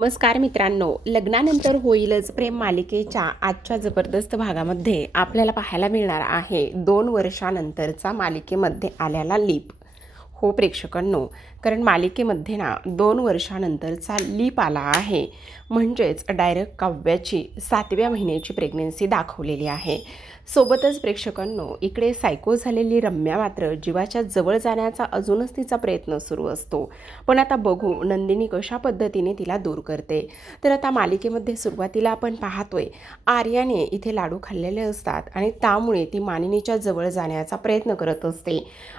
नमस्कार मित्रांनो, लग्नानंतर होईलच प्रेम मालिकेच्या आजच्या जबरदस्त भागामध्ये आपल्याला पाहायला मिळणार आहे 2 वर्षानंतरचा मालिकेमध्ये आलेला लीप. हो प्रेक्षकांनो, कारण मालिकेमध्ये ना 2 वर्षानंतरचा लीप आला आहे. म्हणजेच डायरेक्ट काव्याची 7व्या महिन्याची प्रेग्नन्सी दाखवलेली आहे. सोबतच प्रेक्षकांनो, इकडे सायको झालेली रम्या मात्र जीवाच्या जवळ जाण्याचा अजूनच तिचा प्रयत्न सुरू असतो. पण आता बघू नंदिनी कशा पद्धतीने तिला दूर करते. तर आता मालिकेमध्ये सुरुवातीला आपण पाहतोय आर्याने इथे लाडू खाल्लेले असतात आणि त्यामुळे ती मानिनीच्या जवळ जाण्याचा प्रयत्न करत असते.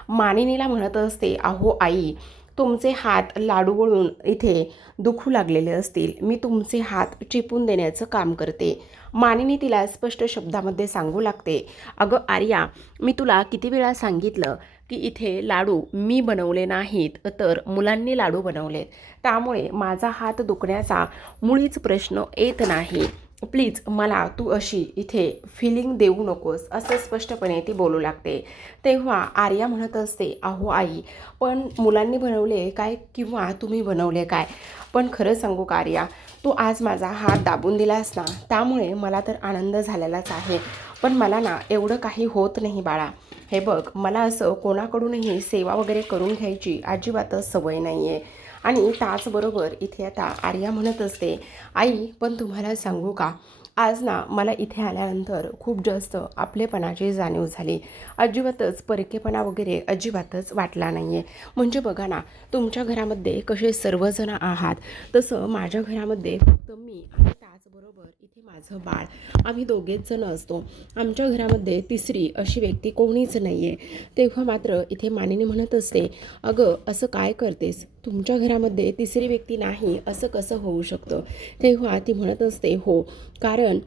मानिनीला म्हणत असते, अहो आई, तुमचे हात लाडू वळून इथे दुखू लागलेले असतील, मी तुमचे हात चिपून देण्याचं काम करते. मानिनी तिला स्पष्ट शब्दामध्ये सांगू लागते, अगं आर्या, मी तुला किती वेळा सांगितलं की इथे लाडू मी बनवले नाहीत तर मुलांनी लाडू बनवलेत, त्यामुळे माझा हात दुखण्याचा मुळीच प्रश्न येत नाही. प्लीज मला तू अशी इथे फिलिंग देऊ नकोस, असं स्पष्टपणे ती बोलू लागते. तेव्हा आर्या म्हणत असते, अहो आई, पण मुलांनी बनवले काय किंवा तुम्ही बनवले काय? पण खरं सांगू का आर्या, तू आज माझा हात दाबून दिलास ना, त्यामुळे मला तर आनंद झालेलाच आहे. पण मला ना एवढं काही होत नाही बाळा. हे बघ, मला असं कोणाकडूनही सेवा वगैरे करून घ्यायची अजिबातच सवय नाही आहे. आणि त्याचबरोबर इथे आता आर्या म्हणत असते, आई, पण तुम्हाला सांगू का, आज ना मला इथे आल्यानंतर खूप जास्त आपलेपणाची जाणीव झाली. अजिबातच परकेपणा वगैरे अजिबातच वाटला नाही आहे. म्हणजे बघा ना, तुमच्या घरामध्ये कसे सर्वजण आहात, तसं माझ्या घरामध्ये फक्त मी आणि त्याचबरोबर इथे माझं बाळ, आम्ही दोघेच जण असतो. आमच्या घरामध्ये तिसरी अशी व्यक्ती कोणीच नाही आहे. तेव्हा मात्र इथे मानिनी म्हणत असते, अगं असं काय करतेस, तुमच्या घरामध्ये तिसरी व्यक्ती नाही असं कसं होऊ शकतं? तेव्हा ती म्हणत असते, हो, कारण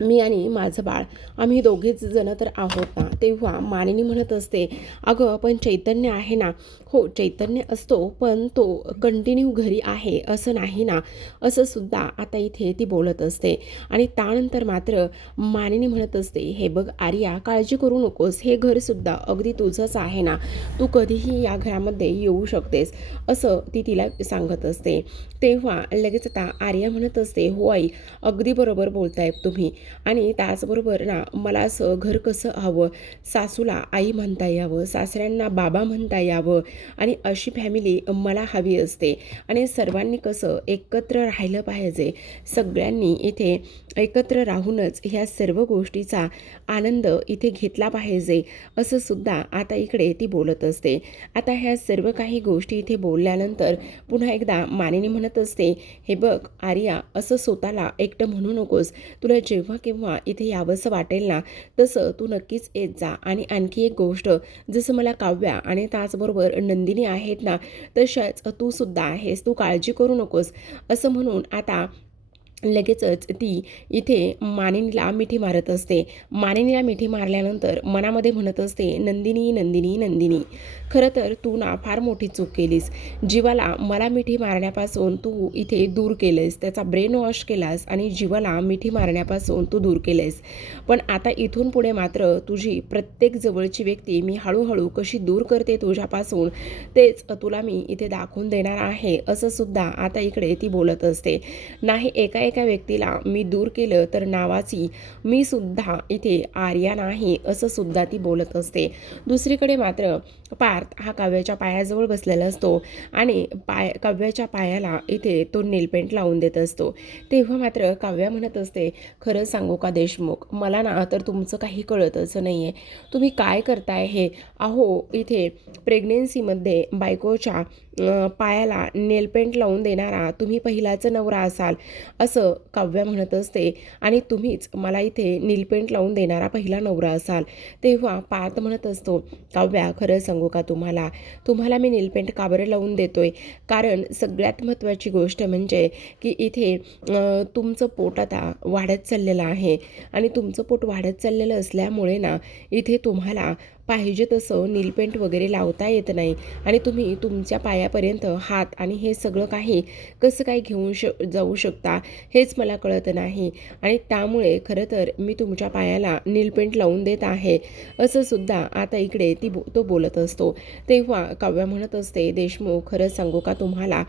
मी आणि माझं बाळ आम्ही दोघेच जण तर आहोत ना. तेव्हा मानिनी म्हणत असते, अगं पण चैतन्य आहे ना. हो, चैतन्य असतो, पण तो कंटिन्यू घरी आहे असं नाही ना, असं सुद्धा आता इथे ती बोलत असते. आणि त्यानंतर मात्र मानिनी म्हणत असते, हे बघ आर्या, काळजी करू नकोस, हे घरसुद्धा अगदी तुझंच आहे ना, तू कधीही या घरामध्ये येऊ शकतेस, असं ती तिला सांगत असते. तेव्हा लगेच आता आर्या म्हणत असते, हो आई, अगदी बरोबर बोलताय तुम्ही. आणि त्याचबरोबर ना मला असं घर कसं हवं, सासूला आई म्हणता यावं, सासऱ्यांना बाबा म्हणता यावं, आणि अशी फॅमिली मला हवी असते. आणि सर्वांनी कसं एकत्र राहिलं पाहिजे, सगळ्यांनी इथे एकत्र राहूनच ह्या सर्व गोष्टीचा आनंद इथे घेतला पाहिजे, असं सुद्धा आता इकडे ती बोलत असते. आता ह्या सर्व काही गोष्टी इथे बोलल्यानंतर पुन्हा एकदा मानिनी म्हणत असते, हे बघ आर्या, असं स्वतःला एकटं म्हणू नकोस. तुला जेव्हा केव्हा इथे यावंसं वाटेल ना, तसं तू नक्कीच येत जा. आणि आणखी एक गोष्ट, जसं मला काव्या आणि त्याचबरोबर नंदिनी आहेत ना, तशाच तू सुद्धा आहेस, तू काळजी करू नकोस, असं म्हणून आता लगेचच ती इथे मानिनीला मिठी मारत असते. मानिनीला मिठी मारल्यानंतर मनामध्ये म्हणत असते, नंदिनी, नंदिनी, नंदिनी, खरं तर तू ना फार मोठी चूक केलीस. जीवाला मला मिठी मारण्यापासून तू इथे दूर केलेस, त्याचा ब्रेन वॉश केलास आणि जीवाला मिठी मारण्यापासून तू दूर केलेस. पण आता इथून पुढे मात्र तुझी प्रत्येक जवळची व्यक्ती मी हळूहळू कशी दूर करते तुझ्यापासून, तेच तुला मी इथे दाखवून देणार आहे, असं सुद्धा आता इकडे ती बोलत असते. नाही एका व्यक्तीला मी दूर केलं तर नावाची मी सुद्धा इथे आर्या नाही, असं सुद्धा ती बोलत असते. दुसरीकडे मात्र पार्थ हा काव्याच्या पायाजवळ बसलेला असतो आणि काव्याच्या पायाला इथे तो नेलपेंट लावून देत असतो. तेव्हा मात्र काव्या म्हणत असते, खरं सांगू का देशमुख, मला ना तर तुमचं काही कळतच नाही आहे. तुम्ही काय करताय हे? अहो, इथे प्रेग्नेन्सीमध्ये बायकोच्या पायाला नेलपेंट लावून देणारा तुम्ही पहिलाच नवरा असाल, असं काव्या म्हणत असते. आणि तुम्हीच मला इथे नीलपेंट लावून देणारा पहिला नवरा असाल. तेव्हा पार्थ म्हणत असतो, काव्या, खरं सांगू का तुम्हाला मी नीलपेंट का बरं लावून देतोय? कारण सगळ्यात महत्त्वाची गोष्ट म्हणजे की इथे तुमचं पोट आता वाढत चाललेलं आहे. आणि तुमचं पोट वाढत चाललेलं असल्यामुळे ना, इथे तुम्हाला पाहिजे तसं नीलपेंट वगैरे लावता येत नाही. आणि तुम्ही तुमच्या पायापर्यंत हात आणि हे सगळं काही कसं काय घेऊन जाऊ शकता, हेच मला कळत नाही. आणि त्यामुळे खरं तर मी तुमच्या पायाला नीलपेंट लावून देत आहे, असं सुद्धा आता इकडे तो बोलत असतो. तेव्हा काव्या म्हणत असते, देशमुख, खरं सांगू का तुम्हाला,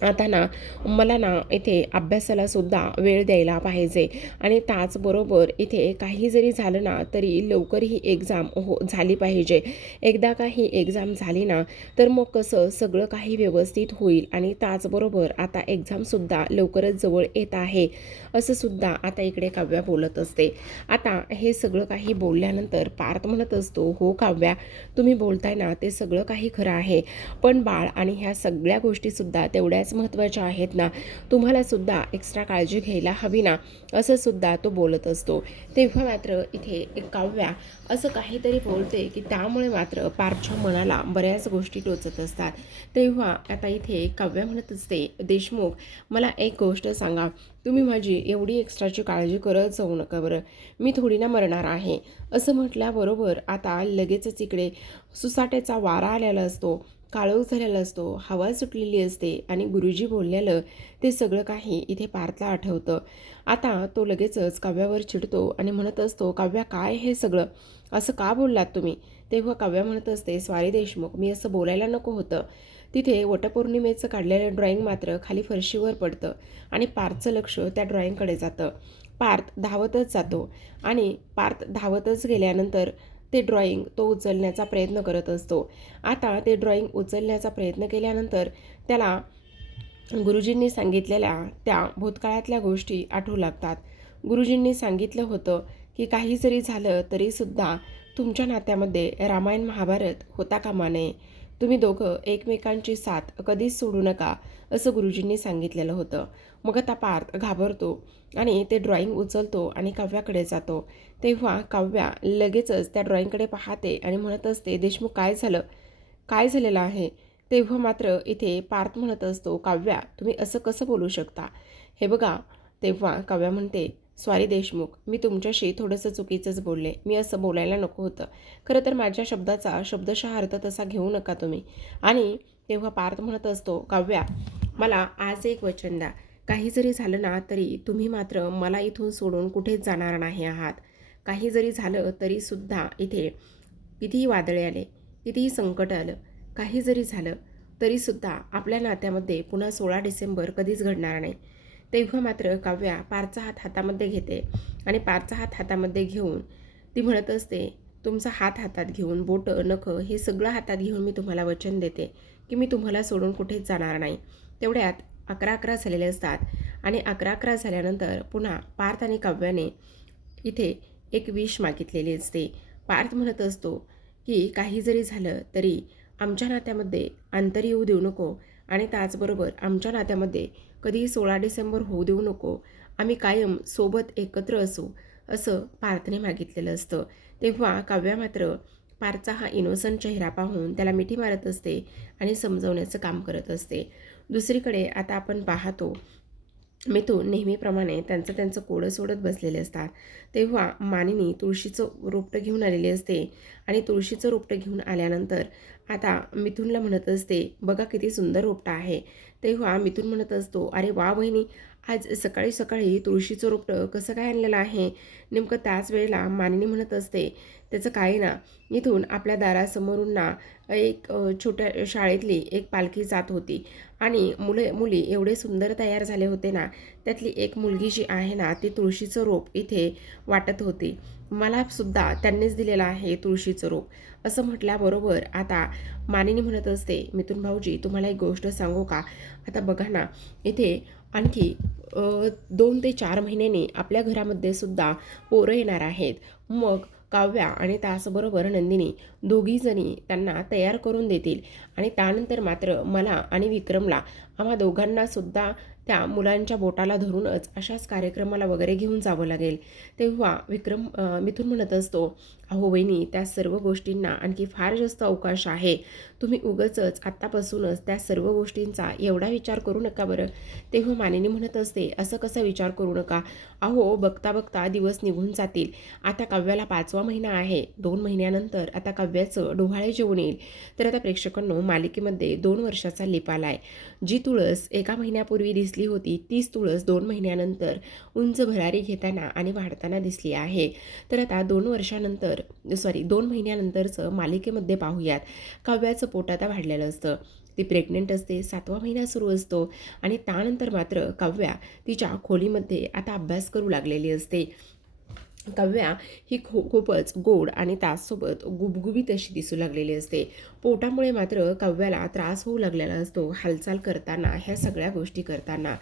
आता ना मला ना इथे अभ्यासाला सुद्धा वेळ द्यायला पाहिजे आणि त्याचबरोबर इथे काही जरी झालं ना तरी लवकर ही एक्झाम झाली पाहिजे. एकदा का ही एक्झाम झाली ना तर मग कसं सगळं काही व्यवस्थित होईल आणि त्याचबरोबर आता एक्झामसुद्धा लवकरच जवळ येत आहे असं सुद्धा आता इकडे काव्या बोलत असते. आता हे सगळं काही बोलल्यानंतर पार्थ म्हणत असतो, हो काव्या, तुम्ही बोलताय ना ते सगळं काही खरं आहे, पण बाळ आणि ह्या सगळ्या गोष्टीसुद्धा तेवढ्याच महत्त्वाच्या आहेत ना, तुम्हाला सुद्धा एक्स्ट्रा काळजी घ्यायला हवी ना, असं सुद्धा तो बोलत असतो. तेव्हा मात्र इथे एक काव्या असं काहीतरी बोलते की त्यामुळे मात्र पार्थच्या मनाला बऱ्याच गोष्टी टोचत असतात. तेव्हा आता इथे काव्या म्हणत असते, देशमुख, मला एक गोष्ट सांगा, तुम्ही माझी एवढी एक्स्ट्राची काळजी करत जाऊ नका बरं, मी थोडी ना मरणार आहे. असं म्हटल्याबरोबर आता लगेचच इकडे सुसाट्याचा वारा आलेला असतो, काळोख झालेला असतो, हवा सुटलेली असते आणि गुरुजी बोललेलं ते सगळं काही इथे पार्थला आठवतं. आता तो लगेचच काव्यावर चिडतो आणि म्हणत असतो, काव्या, काय हे सगळं, असं का बोललात तुम्ही? तेव्हा काव्या म्हणत असते, स्वारी देशमुख, मी असं बोलायला नको होतं. तिथे वटपौर्णिमेचं काढलेलं ड्रॉइंग मात्र खाली फरशीवर पडतं आणि पार्थचं लक्ष त्या ड्रॉइंगकडे जातं. पार्थ धावतच जातो आणि पार्थ धावतच गेल्यानंतर ते ड्रॉइंग तो उचलण्याचा प्रयत्न करत असतो. आता ते ड्रॉइंग उचलण्याचा प्रयत्न केल्यानंतर त्याला गुरुजींनी सांगितलेल्या त्या भूतकाळातल्या गोष्टी आठवू लागतात. गुरुजींनी सांगितलं होतं की काही जरी झालं तरीसुद्धा तुमच्या नात्यामध्ये रामायण महाभारत होता कामा नये. तुम्ही दोघं एकमेकांची साथ कधीच सोडू नका, असं गुरुजींनी सांगितलेलं होतं. मग आता पार्थ घाबरतो आणि ते ड्रॉइंग उचलतो आणि काव्याकडे जातो. तेव्हा काव्या लगेचच त्या ड्रॉइंगकडे पाहते आणि म्हणत असते, देशमुख, काय झालं, काय झालेलं आहे? तेव्हा मात्र इथे पार्थ म्हणत असतो, काव्या, तुम्ही असं कसं बोलू शकता? हे बघा. तेव्हा काव्या म्हणते, सॉरी देशमुख, मी तुमच्याशी थोडंसं चुकीचंच बोलले, मी असं बोलायला नको होतं. खरं तर माझ्या शब्दाचा शब्दशः अर्थ तसा घेऊ नका तुम्ही. आणि तेव्हा पार्थ म्हणत असतो, काव्या, मला आज एक वचन द्या, काही जरी झालं ना तरी तुम्ही मात्र मला इथून सोडून कुठेच जाणार नाही आहात. काही जरी झालं तरीसुद्धा इथे कितीही वादळे आले, कितीही संकट आलं, काही जरी झालं तरीसुद्धा आपल्या नात्यामध्ये पुन्हा 16 डिसेंबर कधीच घडणार नाही. तेव्हा मात्र काव्या पारचा हात हातामध्ये घेते आणि पारचा हात हातामध्ये घेऊन ती म्हणत असते, तुमचा हात हातात घेऊन बोटं नखं हे सगळं हातात घेऊन मी तुम्हाला वचन देते की मी तुम्हाला सोडून कुठेच जाणार नाही. तेवढ्यात 11:11 झालेले असतात आणि 11:11 झाल्यानंतर पुन्हा पार्थ आणि काव्याने इथे एक विश मागितलेली असते. पार्थ म्हणत असतो की काही जरी झालं तरी आमच्या नात्यामध्ये अंतर येऊ देऊ नको आणि त्याचबरोबर आमच्या नात्यामध्ये कधीही 16 डिसेंबर होऊ देऊ नको, आम्ही कायम सोबत एकत्र असू, असं पार्थने मागितलेलं असतं. तेव्हा काव्या मात्र पार्थचा हा इनोसंट चेहरा पाहून त्याला मिठी मारत असते आणि समजवण्याचं काम करत असते. दुसरीकडे आता आपण पाहतो मिथून नेहमीप्रमाणे त्यांचं कोडं सोडत बसलेले असतात. तेव्हा मानिनी तुळशीचं रोपटं घेऊन आलेली असते आणि तुळशीचं रोपटं घेऊन आल्यानंतर आता मिथुनला म्हणत असते, बघा किती सुंदर रोपटं आहे. तेव्हा मिथुन म्हणत असतो, अरे वा वहिनी, आज सकाळी सकाळी तुळशीचं रोपटं कसं काय आणलेलं आहे? नेमकं त्याच वेळेला मानिनी म्हणत असते, त्याचं काय ना, इथून आपल्या दारासमोरून ना एक छोट्या शाळेतली एक पालखी जात होती आणि मुली एवढे सुंदर तयार झाले होते ना, त्यातली एक मुलगी जी आहे ना ती तुळशीचं रोप इथे वाटत होती. मला सुद्धा त्यांनीच दिलेलं आहे तुळशीचं रोप, असं म्हटल्याबरोबर आता मानिनी म्हणत असते, मिथुन भाऊजी, तुम्हाला एक गोष्ट सांगू का? आता बघा ना, इथे आणखी 2 ते 4 महिन्यांनी आपल्या घरामध्ये सुद्धा पोरं येणार आहेत. मग काव्या आणि त्याचबरोबर नंदिनी दोघीजणी त्यांना तयार करून देतील आणि त्यानंतर मात्र मला आणि विक्रमला, आम्हा दोघांना सुद्धा त्या मुलांच्या बोटाला धरूनच अशाच कार्यक्रमाला वगैरे घेऊन जावं लागेल. तेव्हा मिथुन म्हणत असतो, अहो वहिनी, त्या सर्व गोष्टींना आणखी फार जास्त अवकाश आहे. तुम्ही उगाचच आत्तापासूनच त्या सर्व गोष्टींचा एवढा विचार करू नका बरं. तेव्हा मानिनी म्हणत असते, असं कसा विचार करू नका? अहो, बघता बघता दिवस निघून जातील. आता काव्याला 5वा महिना आहे. 2 महिन्यानंतर आता काव्याचं डोहाळे जेवून येईल. तर आता प्रेक्षकांनो, मालिकेमध्ये 2 वर्षाचा लेप आला आहे. जी तुळस 1 महिन्यापूर्वी दिसली होती तीच तुळस 2 महिन्यानंतर उंच भरारी घेताना आणि वाढताना दिसली आहे. तर आता 2 महिन्यानंतरचं मालिकेमध्ये पाहूयात. काव्याचं पोट आता वाढलेलं असतं. ती प्रेग्नंट असते, 7वा महिना सुरू असतो आणि त्यानंतर मात्र काव्या तिच्या खोलीमध्ये आता अभ्यास करू लागलेली असते. काव्या ही खूपच गोड आणि त्याचसोबत गुबगुबीत अशी दिसू लागलेली असते. पोटामुळे मात्र काव्याला त्रास होऊ लागलेला असतो हालचाल करताना, ह्या सगळ्या गोष्टी करताना.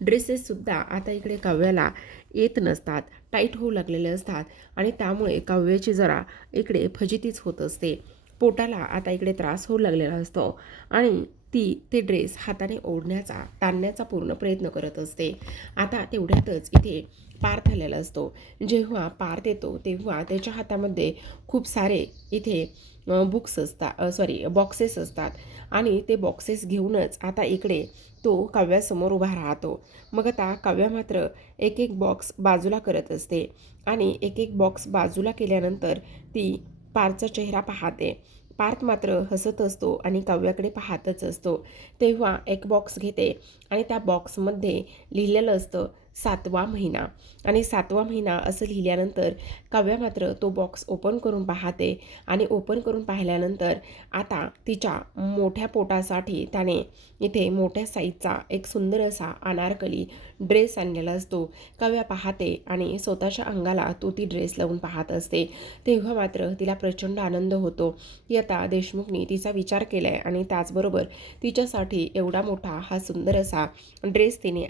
ड्रेसेससुद्धा आता इकडे काव्याला येत नसतात, टाईट होऊ लागलेले असतात आणि त्यामुळे काव्याची जरा इकडे फजितीच होत असते. पोटाला आता इकडे त्रास होऊ लागलेला असतो आणि ते ड्रेस हाताने ओढण्याचा, ताणण्याचा पूर्ण प्रयत्न करत असते. आता तेवढ्यातच इथे पार्थ आलेला असतो. जेव्हा पार्थ येतो तेव्हा त्याच्या हातामध्ये खूप सारे इथे बॉक्सेस असतात आणि ते बॉक्सेस घेऊनच आता इकडे तो काव्यासमोर उभा राहतो. मग आता काव्या मात्र एक एक बॉक्स बाजूला करत असते आणि एक एक बॉक्स बाजूला केल्यानंतर ती पार्थचा चेहरा पाहते. पार्थ मात्र हसत असतो आणि काव्याकडे पाहतच असतो. तेव्हा एक बॉक्स घेते आणि त्या बॉक्समध्ये लिहिलेलं असतं 7वा महिना आणि 7वा महिना असं लिहिल्यानंतर काव्या मात्र तो बॉक्स ओपन करून पाहते आणि ओपन करून पाहिल्यानंतर आता तिच्या मोठ्या पोटासाठी त्याने इथे मोठ्या साईजचा एक सुंदर असा अनारकली ड्रेस आणलेला असतो. काव्या पाहते आणि स्वतःच्या अंगाला तो ती ड्रेस लावून पाहत असते. तेव्हा मात्र तिला प्रचंड आनंद होतो की आता देशमुखनी तिचा विचार केला आहे आणि त्याचबरोबर तिच्यासाठी एवढा मोठा हा सुंदर असा ड्रेस त्याने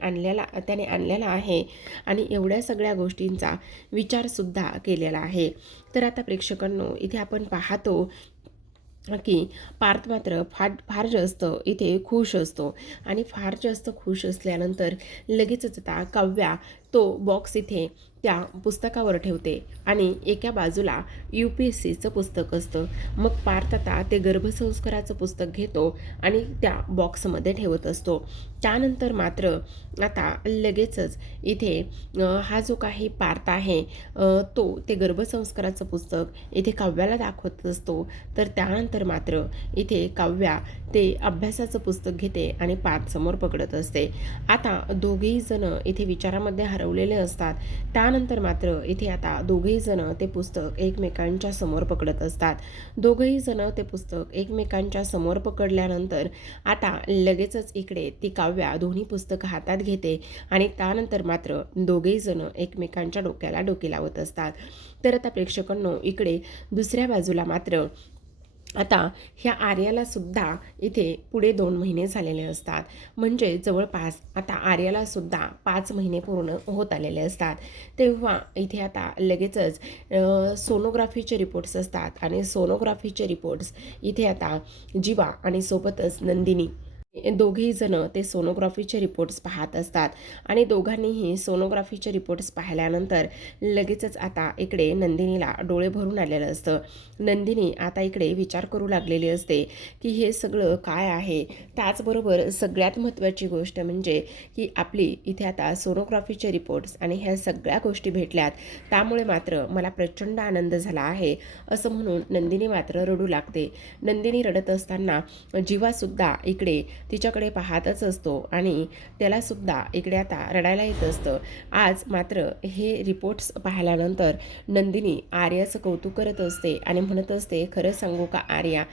आणलेला आहे आणि एवढ्या सगळ्या गोष्टींचा विचारसुद्धा केलेला आहे. तर आता प्रेक्षकांनो, इथे आपण पाहतो की पार्थ मात्र फार जास्त इथे खुश असतो आणि फार जास्त खुश असल्यानंतर लगेचच आता काव्या तो बॉक्स इथे त्या पुस्तकावर ठेवते आणि एका बाजूला UPSCचं पुस्तक असतं. मग पार्थ आता ते गर्भसंस्काराचं पुस्तक घेतो आणि त्या बॉक्समध्ये ठेवत असतो. त्यानंतर मात्र आता लगेचच इथे हा जो काही पार्थ आहे तो ते गर्भसंस्काराचं पुस्तक इथे काव्याला दाखवत असतो. तर त्यानंतर मात्र इथे काव्या ते अभ्यासाचं पुस्तक घेते आणि पार्थसमोर पकडत असते. आता दोघेही जण इथे विचारामध्ये हरवलेले असतात. त्यानंतर मात्र इथे आता दोघेही जण ते पुस्तक एकमेकांच्या समोर पकडत असतात. दोघेही जण ते पुस्तक एकमेकांच्या समोर पकडल्यानंतर आता लगेचच इकडे ती काव्या दोन्ही पुस्तकं हातात घेते आणि त्यानंतर मात्र दोघेही जण एकमेकांच्या डोक्याला डोके लावत असतात. तर आता प्रेक्षकांनो, इकडे दुसऱ्या बाजूला मात्र आता ह्या आर्याला सुद्धा इथे पुढे 2 महिने झालेले असतात. म्हणजे जवळपास आता आर्याला सुद्धा 5 महिने पूर्ण होत आलेले असतात. तेव्हा इथे आता लगेचच सोनोग्राफीचे रिपोर्ट्स असतात आणि सोनोग्राफीचे रिपोर्ट्स इथे आता जीवा आणि सोबतच नंदिनी दोघेही जण ते सोनोग्राफीचे रिपोर्ट्स पाहत असतात आणि दोघांनीही सोनोग्राफीचे रिपोर्ट्स पाहिल्यानंतर लगेचच आता इकडे नंदिनीला डोळे भरून आलेलं असतं. नंदिनी आता इकडे विचार करू लागलेली असते की हे सगळं काय आहे. त्याचबरोबर सगळ्यात महत्त्वाची गोष्ट म्हणजे की आपली इथे आता सोनोग्राफीचे रिपोर्ट्स आणि ह्या सगळ्या गोष्टी भेटल्यात, त्यामुळे मात्र मला प्रचंड आनंद झाला आहे असं म्हणून नंदिनी मात्र रडू लागते. नंदिनी रडत असताना जीवासुद्धा इकडे तिच्याकडे पाहतच असतो आणि त्यालासुद्धा इकडे आता रडायला येत असतं. आज मात्र हे रिपोर्ट्स पाहिल्यानंतर नंदिनी आर्याचं कौतुक करत असते आणि म्हणत असते, खरं सांगू का आर्या,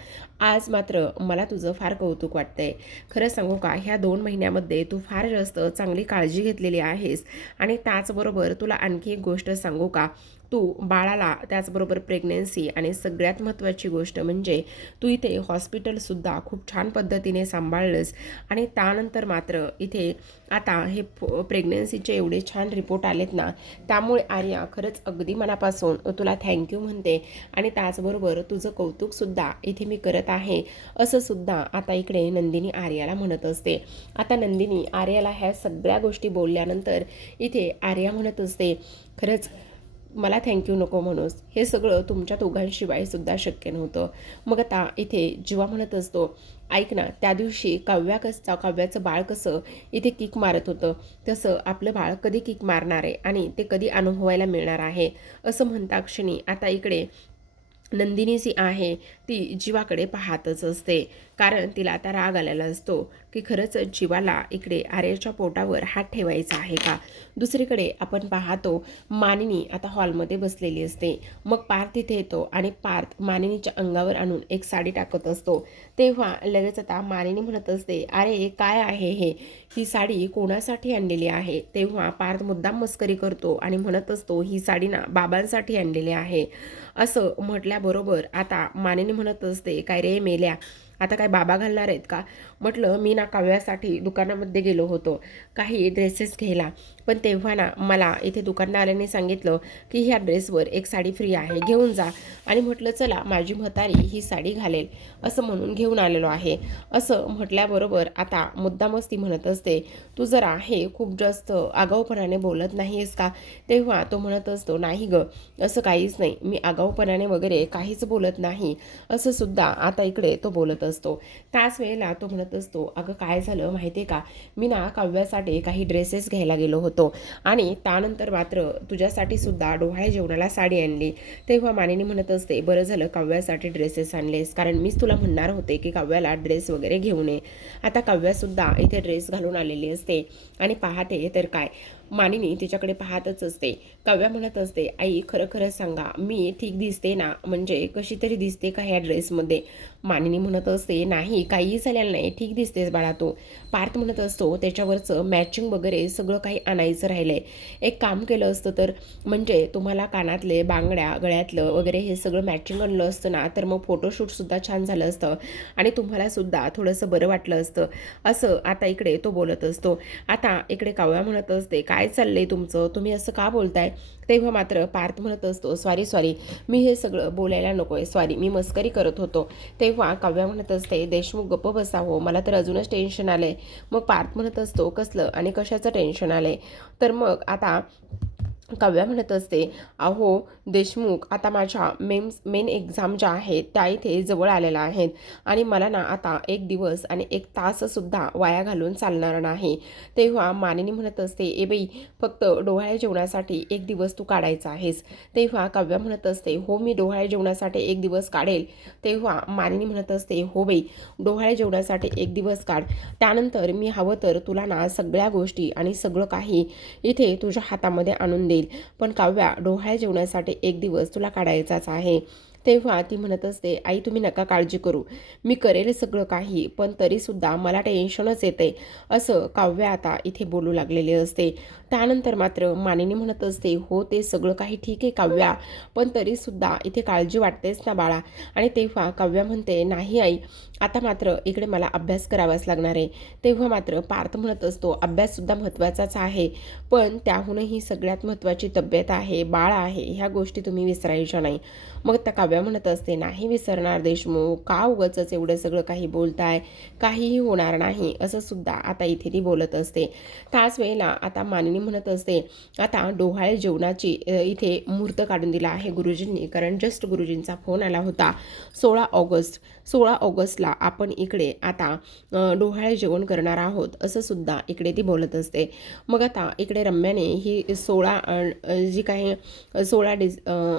आज मात्र मला तुझं फार कौतुक वाटतंय. खरं सांगू का, ह्या 2 महिन्यामध्ये तू फार जास्त चांगली काळजी घेतलेली आहेस आणि त्याचबरोबर तुला आणखी एक गोष्ट सांगू का, तू बाळाला त्याचबरोबर प्रेग्नन्सी आणि सगळ्यात महत्त्वाची गोष्ट म्हणजे तू इथे हॉस्पिटलसुद्धा खूप छान पद्धतीने सांभाळलंस आणि त्यानंतर मात्र इथे आता हे प्रेग्नन्सीचे एवढे छान रिपोर्ट आलेत ना, त्यामुळे आर्या खरंच अगदी मनापासून तुला थँक्यू म्हणते आणि त्याचबरोबर तुझं कौतुकसुद्धा इथे मी करत आहे असं सुद्धा आता इकडे नंदिनी आर्याला म्हणत असते. आता नंदिनी आर्याला ह्या सगळ्या गोष्टी बोलल्यानंतर इथे आर्या म्हणत असते, खरंच मला थँक्यू नको म्हणूस, हे सगळं तुमच्या दोघांशिवाय सुद्धा शक्य नव्हतं. मग आता इथे जीवा म्हणत असतो, ऐक ना, त्या दिवशी काव्याचं बाळ कसं इथे किक मारत होतं, तसं आपलं बाळ कधी किक मारणार आहे आणि ते कधी अनुभवायला मिळणार आहे असं म्हणता क्षणी आता इकडे नंदिनी जी आहे ती जीवाकडे पाहतच असते, कारण तिला आता राग आलेला असतो की खरंच जीवाला इकडे आर्याच्या पोटावर हात ठेवायचा आहे का. दुसरीकडे आपण पाहतो मानिनी आता हॉलमध्ये बसलेली असते. मग पार्थ तिथे येतो आणि पार्थ मानिनीच्या अंगावर आणून एक साडी टाकत असतो. तेव्हा लगेच आता मानिनी म्हणत असते, अरे काय आहे हे, ही साडी कोणासाठी आणलेली आहे. तेव्हा पार्थ मुद्दाम मस्करी करतो आणि म्हणत असतो, ही साडी ना बाबांसाठी आणलेली आहे. असं म्हटल्याबरोबर आता मानिनी म्हणत असते, काय रे मेल्या, आता काय बाबा घालणार आहेत का. म्हटलं मी ना काव्यासाठी दुकानामध्ये गेलो होतो काही ड्रेसेस घ्यायला, पण तेव्हा ना मला इथे दुकानदाराने सांगितलं की ह्या ड्रेसवर एक साडी फ्री आहे, घेऊन जा. आणि म्हटलं चला माझी म्हातारी ही साडी घालेल असं म्हणून घेऊन आलेलो आहे. असं म्हटल्याबरोबर आता मुद्दामच ती म्हणत असते, तू जरा हे खूप जास्त आगाऊपणाने बोलत नाहीस का. तेव्हा तो म्हणत असतो, नाही ग, असं काहीच नाही, मी आगाऊपणाने वगैरे काहीच बोलत नाही, असं सुद्धा आता इकडे तो बोलत असतो. त्याच वेळेला तो म्हणत असतो, अगं काय झालं माहिती आहे का, मी ना काव्यासाठी काही ड्रेसेस घ्यायला गेलो होतो आणि त्यानंतर मात्र तुझ्यासाठी सुद्धा डोहाळे जेवणाला साडी आणली. तेव्हा मानिनी म्हणत असते, बरं झालं काव्यासाठी ड्रेसेस आणलेस, कारण मीच तुला म्हणणार होते की काव्याला ड्रेस वगैरे घेऊन ये. आता काव्यासुद्धा इथे ड्रेस घालून आलेली असते आणि पाहते तर काय, मानिनी तिच्याकडे पाहतच असते. काव्या म्हणत असते, आई खरं खरं सांगा, मी ठीक दिसते ना, म्हणजे कशी तरी दिसते का ह्या ड्रेसमध्ये. मानिनी म्हणत असते, नाही काहीही झालेलं नाही, ठीक दिसतेस बाळा तू. पार्थ म्हणत असतो, त्याच्यावरचं मॅचिंग वगैरे सगळं काही आणायचं राहिलंय, एक काम केलं असतं तर, म्हणजे तुम्हाला कानातले बांगड्या गळ्यातलं वगैरे हे सगळं मॅचिंग आणलं असतं ना, तर मग फोटोशूटसुद्धा छान झालं असतं आणि तुम्हालासुद्धा थोडंसं बरं वाटलं असतं. असं आता इकडे तो बोलत असतो. आता इकडे काव्या म्हणत असते, काय चाललंय तुमचं, तुम्ही असं का बोलताय. तेव्हा मात्र पार्थ म्हणत असतो, सॉरी मी हे सगळं बोलायला नको आहे, सॉरी मी मस्करी करत होतो. तेव्हा काव्या म्हणत असते, देशमुख गप्प बसावं, मला तर अजूनच टेन्शन आलं आहे. मग पार्थ म्हणत असतो, कसलं आणि कशाचं टेन्शन आलं आहे. तर मग आता काव्या म्हणत असते, अहो देशमुख, आता माझ्या मेन एक्झाम ज्या आहेत त्या इथे जवळ आलेल्या आहेत आणि मला ना आता एक दिवस आणि एक ताससुद्धा वाया घालून चालणार नाही. तेव्हा मानिनी म्हणत असते, ए बाई, फक्त डोहाळे जेवणासाठी एक दिवस तू काढायचा आहेस. तेव्हा काव्या म्हणत असते, हो मी डोहाळे जेवणासाठी एक दिवस काढेल. तेव्हा मानिनी म्हणत असते, हो बाई, डोहाळे जेवणासाठी एक दिवस काढ, त्यानंतर मी हवं तर तुला ना सगळ्या गोष्टी आणि सगळं काही इथे तुझ्या हातामध्ये आणून देईल, पण काव्या डोहाळे जेवणासाठी एक दिवस तुला काढायचाच आहे. तेव्हा ती म्हणत असते, आई तुम्ही नका काळजी करू, मी करेल सगळं काही, पण तरीसुद्धा मला टेन्शनच येते. असं काव्या आता इथे बोलू लागलेले असते. त्यानंतर मात्र मानिनी म्हणत असते, हो ते सगळं काही ठीक आहे काव्या, पण तरीसुद्धा इथे काळजी वाटतेच ना बाळा. आणि तेव्हा काव्या म्हणते, नाही आई, आता मात्र इकडे मला अभ्यास करावाच लागणार आहे. तेव्हा मात्र पार्थ म्हणत असतो, अभ्याससुद्धा महत्त्वाचाच आहे, पण त्याहूनही सगळ्यात महत्त्वाची तब्येत आहे, बाळ आहे, ह्या गोष्टी तुम्ही विसरायच्या नाही. मग त्या काव्या म्हणत असते, नाही विसरणार देशमुख, का उगाचच एवढं सगळं काही बोलताय, काहीही होणार नाही, असं सुद्धा आता इथे ती बोलत असते. त्याच वेळेला आता मानिनी म्हणत असते, आता डोहाळे जेवणाची इथे मुहूर्त काढून दिला आहे गुरुजींनी, कारण जस्ट गुरुजींचा फोन आला होता. 16 ऑगस्टला आपण इकडे आता डोहाळे जेवण करणार आहोत, असं सुद्धा इकडे ती बोलत असते. मग आता इकडे रम्याने ही 16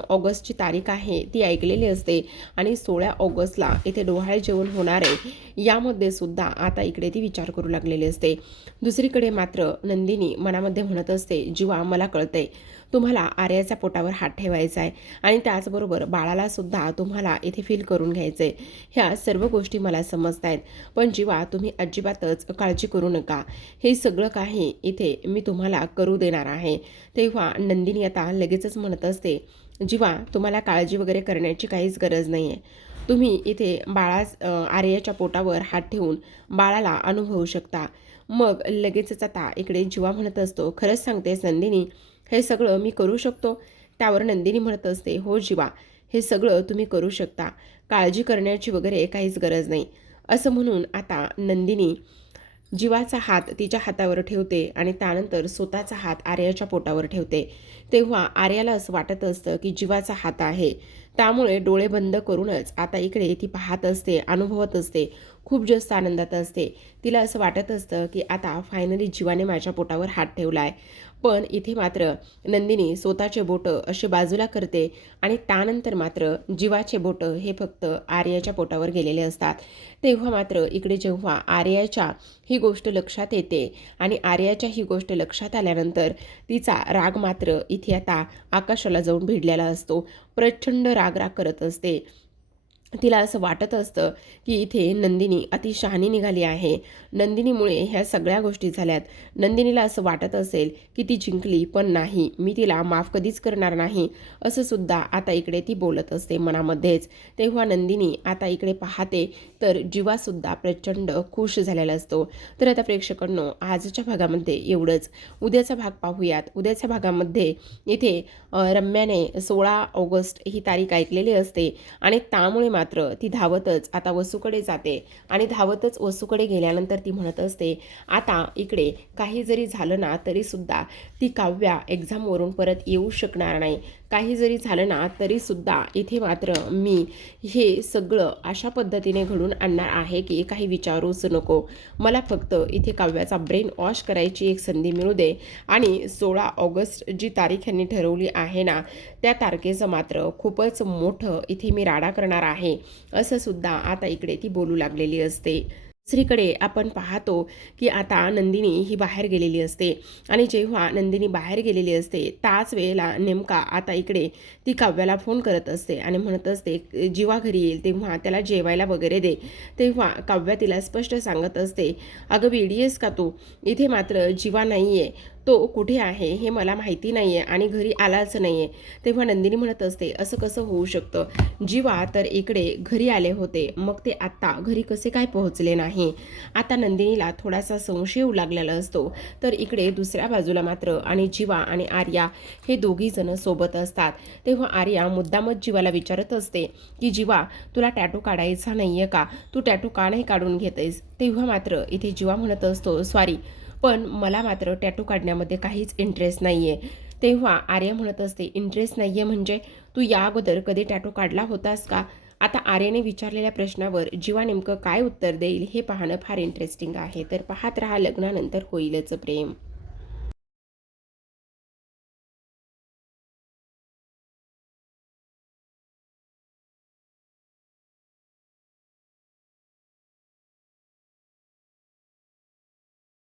ऑगस्टची तारीख आहे ती ऐकलेली असते आणि 16 ऑगस्टला इथे डोहाळे जेवण होणार आहे, यामध्ये सुद्धा आता इकडे ती विचार करू लागलेली असते. दुसरीकडे मात्र नंदिनी मनामध्ये म्हणत असते, जीवा मला कळतंय तुम्हाला आर्याच्या पोटावर हात ठेवायचा आहे आणि त्याचबरोबर बाळाला सुद्धा तुम्हाला इथे फील करून घ्यायचं आहे, ह्या सर्व गोष्टी मला समजत आहेत, पण जीवा तुम्ही अजिबातच काळजी करू नका, हे सगळं काही इथे मी तुम्हाला करू देणार आहे. तेव्हा नंदिनी आता लगेचच म्हणत असते, जीवा तुम्हाला काळजी वगैरे करण्याची काहीच गरज नाही आहे, तुम्ही इथे आर्याच्या पोटावर हात ठेवून बाळाला अनुभवू शकता. मग लगेचच आता इकडे जीवा म्हणत असतो, खरंच सांगतेस नंदिनी, हे सगळं मी करू शकतो. त्यावर नंदिनी म्हणत असते, हो जीवा, हे सगळं तुम्ही करू शकता, काळजी करण्याची वगैरे काहीच गरज नाही. असं म्हणून आता नंदिनी जीवाचा हात तिच्या हातावर ठेवते आणि त्यानंतर स्वतःचा हात आर्याच्या पोटावर ठेवते. तेव्हा आर्याला असं वाटत असतं की जीवाचा हात आहे, त्यामुळे डोळे बंद करूनच आता इकडे ती पाहत असते, अनुभवत असते खूप जास्त आनंदात असते. तिला असं वाटत असतं की आता फायनली जीवाने माझ्या पोटावर हात ठेवला आहे. पण इथे मात्र नंदिनी स्वतःचे बोटं असे बाजूला करते आणि त्यानंतर मात्र जीवाचे बोटं हे फक्त आर्याच्या पोटावर गेलेले असतात. तेव्हा मात्र इकडे जेव्हा आर्याच्या ही गोष्ट लक्षात येते आणि आर्याच्या ही गोष्ट लक्षात आल्यानंतर तिचा राग मात्र इथे आता आकाशाला जाऊन भिडलेला असतो. प्रचंड राग करत असते. तिला असं वाटत असतं की इथे नंदिनी अतिशहाणी निघाली आहे. नंदिनीमुळे ह्या सगळ्या गोष्टी झाल्यात. नंदिनीला असं वाटत असेल की ती जिंकली, पण नाही, मी तिला माफ कधीच करणार नाही, असं सुद्धा आता इकडे ती बोलत असते मनामध्येच. तेव्हा नंदिनी आता इकडे पाहते तर जीवासुद्धा प्रचंड खुश झालेला असतो. तर आता प्रेक्षकांनो, आजच्या भागामध्ये एवढंच. उद्याचा भाग पाहूयात. उद्याच्या भागामध्ये इथे रम्याने 16 ऑगस्ट ही तारीख ऐकलेली असते आणि त्यामुळे मात्र ती धावतच आता वसूकडे जाते आणि धावतच वसूकडे गेल्यानंतर ती म्हणत असते, आता इकडे काही जरी झालं ना तरीसुद्धा ती काव्या एक्झामवरून परत येऊ शकणार नाही. काही जरी झालं ना तरीसुद्धा इथे मात्र मी हे सगळं अशा पद्धतीने घडून आणणार आहे की काही विचारूच नको. मला फक्त इथे काव्याचा ब्रेन वॉश करायची एक संधी मिळू दे आणि 16 ऑगस्ट जी तारीख यांनी ठरवली आहे ना, त्या तारखेचं मात्र खूपच मोठं इथे मी राडा करणार आहे, असं सुद्धा आता इकडे ती बोलू लागलेली असते. दुसरीकडे आपण पाहतो की आता नंदिनी ही बाहेर गेलेली असते आणि जेव्हा नंदिनी बाहेर गेलेली असते त्याच वेळेला नेमका आता इकडे ती काव्याला फोन करत असते आणि म्हणत असते, जीवा घरी येईल तेव्हा त्याला जेवायला वगैरे दे. तेव्हा काव्या तिला स्पष्ट सांगत असते, अगं वेडी आहेस का तू? इथे मात्र जीवा नाही आहे, तो कुठे आहे हे मला माहिती नाही आहे आणि घरी आलाच नाही आहे. तेव्हा नंदिनी म्हणत असते, असं कसं होऊ शकतं? जीवा तर इकडे घरी आले होते, मग ते आत्ता घरी कसे काय पोहोचले नाही? आता नंदिनीला थोडासा संशय येऊ लागलेला असतो. तर इकडे दुसऱ्या बाजूला मात्र आणि जीवा आणि आर्या हे दोघी जण सोबत असतात. तेव्हा आर्या मुद्दामच जीवाला विचारत असते की जीवा, तुला टॅटू काढायचा नाही आहे का? तू टॅटू का नाही काढून घेतेस? तेव्हा मात्र इथे जीवा म्हणत असतो, सॉरी, पण मला मात्र टॅटू काढण्यामध्ये काहीच इंटरेस्ट नाही आहे. तेव्हा आर्या म्हणत असते, इंटरेस्ट नाही आहे म्हणजे तू या अगोदर कधी टॅटू काढला होतास का? आता आर्याने विचारलेल्या प्रश्नावर जीवा नेमकं काय उत्तर देईल हे पाहणं फार इंटरेस्टिंग आहे. तर पाहत रहा लग्नानंतर होईलच प्रेम.